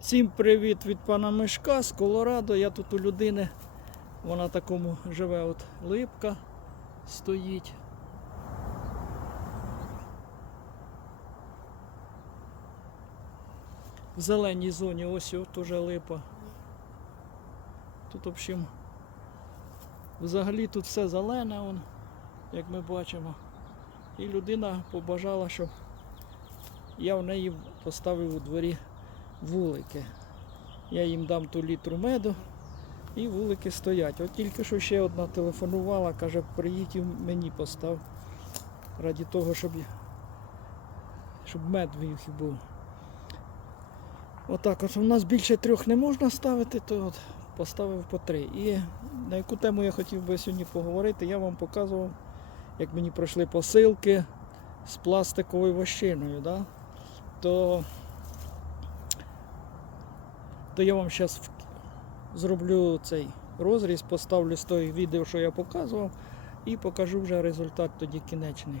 Всім привіт від пана Мишка з Колорадо. Я тут у людини. Вона такому живе от липка стоїть. В зеленій зоні ось от уже липа. Тут, в общем, взагалі тут все зелене, он, як ми бачимо. І людина побажала, щоб я в неї поставив у дворі вулики. Я їм дам ту літру меду і вулики стоять. От тільки що ще одна телефонувала, каже, приїдь і мені постав. Раді того, щоб, щоб мед в їх був. Отак, от у нас більше трьох не можна ставити, то от поставив по три. І на яку тему я хотів би сьогодні поговорити, я вам показував, як мені пройшли посилки з пластиковою вощиною. Да? То то я вам зараз зроблю цей розріз, поставлю з того відео, що я показував, і покажу вже результат тоді кінечний.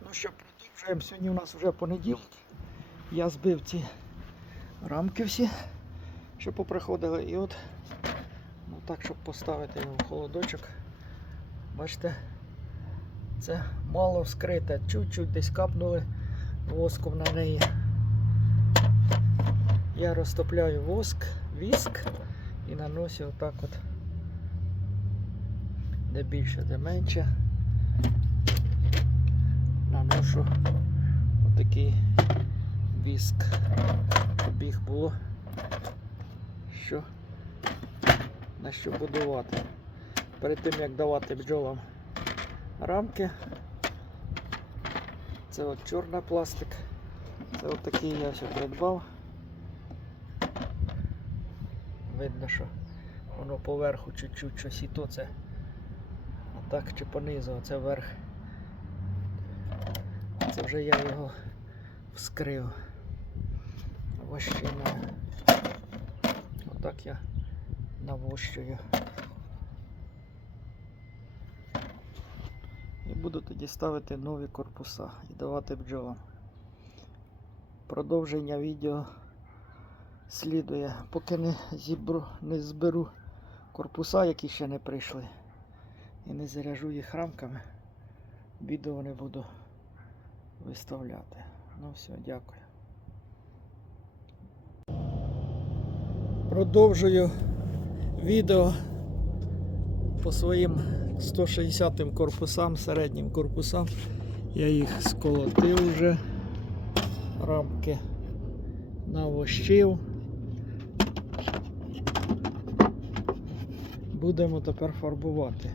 Ну що, продовжуємо. Сьогодні у нас вже понеділок. Я збив ці рамки всі, що поприходили. І от ну так, щоб поставити його в холодочок. Бачите, це мало вскрите. Чуть-чуть десь капнули воском на неї. Я розтопляю воск, віск і наношу отак от. Де більше, де менше. Наношу отакий віск, щоб їх було що на що будувати. Перед тим як давати бджолам рамки, це от чорний пластик, це от такий я ще придбав. Видно, що воно поверху чуть-чуть щось і то це отак чи понизу, а це верх. Це вже я його вскрив вощиною. Отак я навощую. І буду тоді ставити нові корпуса і давати бджолам. Продовження відео слідує, поки не зібру, не зберу корпуса, які ще не прийшли. І не заряжу їх рамками. Відео не буду виставляти. Ну все, дякую. Продовжую відео по своїм 160 корпусам, середнім корпусам. Я їх сколотив вже, рамки навощив. Будемо тепер фарбувати.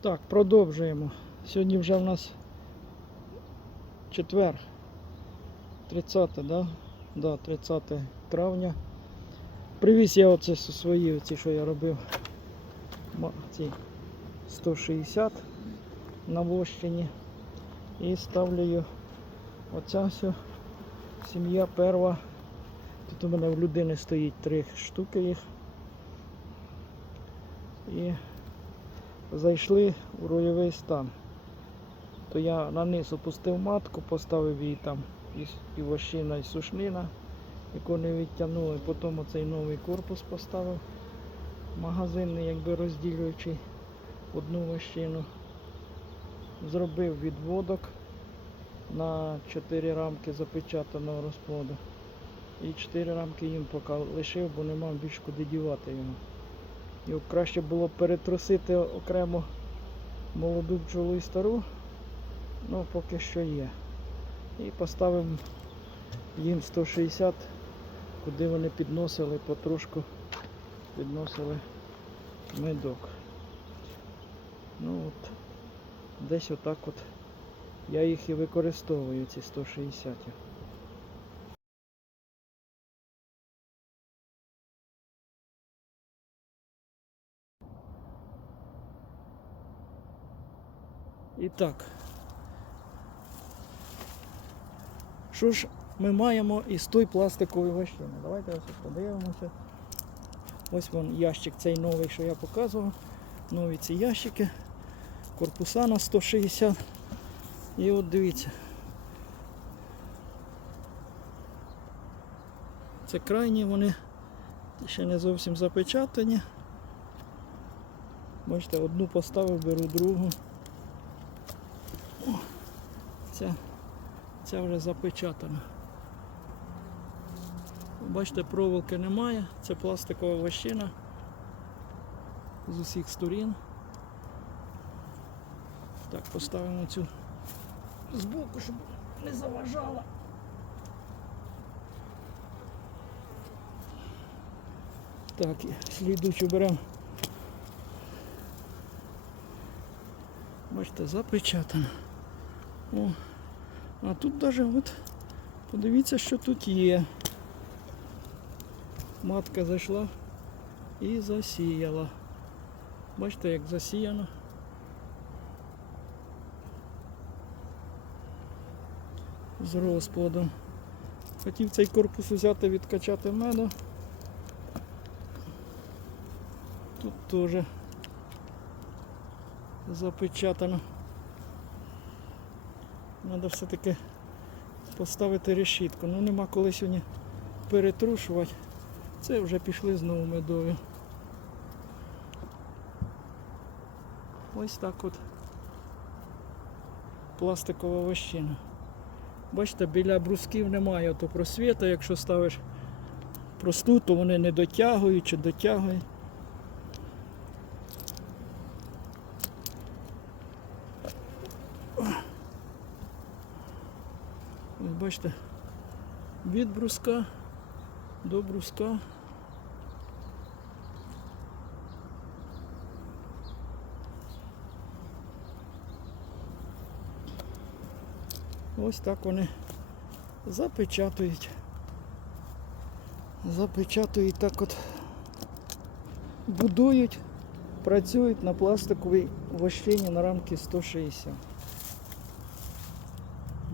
Так, продовжуємо. Сьогодні вже в нас четвер. 30, да? Да, 30 травня. Привіз я оце свої, оці, що я робив. Ці 160 на вощині. І ставлю оця все. Сім'я перва. Тут у мене в людини стоїть три штуки їх. І зайшли у ройовий стан. То я на низ опустив матку, поставив її там і, вощина, і сушнина, яку не відтягнули. Потім оцей новий корпус поставив, магазинний, якби розділюючий одну вощину. Зробив відводок на 4 рамки запечатаного розплоду. І 4 рамки їм поки лишив, бо не мав більш куди дівати його. Його краще було перетрусити окремо молоду бджолу і стару, ну поки що є. І поставив їм 160, куди вони підносили, потрошку підносили медок. Ну от, десь отак от я їх і використовую, ці 160. І так. Що ж ми маємо із той пластикової вощини? Давайте ось подивимося. Ось вон ящик цей новий, що я показував. Нові ці ящики. Корпуса на 160. І от дивіться. Це крайні, вони ще не зовсім запечатані. Бачите, одну поставив, беру другу. О, ця, ця вже запечатана. Бачите, проволоки немає, це пластикова вощина з усіх сторін. Так, поставимо цю збоку, щоб не заважала. Так, слідучу беремо. Бачите, запечатано. О, а тут навіть от, подивіться, що тут є. Матка зайшла і засіяла. Бачите, як засіяно. З розплодом. Хотів цей корпус взяти, відкачати меду. Тут теж запечатано. Треба все-таки поставити решітку. Ну нема коли сьогодні перетрушувати. Це вже пішли знову медові. Ось так от пластикова вощина. Бачите, біля брусків немає то просвіта. Якщо ставиш просту, то вони не дотягують чи дотягують. бачите, від бруска до бруска. Ось так вони запечатують. Запечатують так от будують, працюють на пластиковій вощині на рамки 160.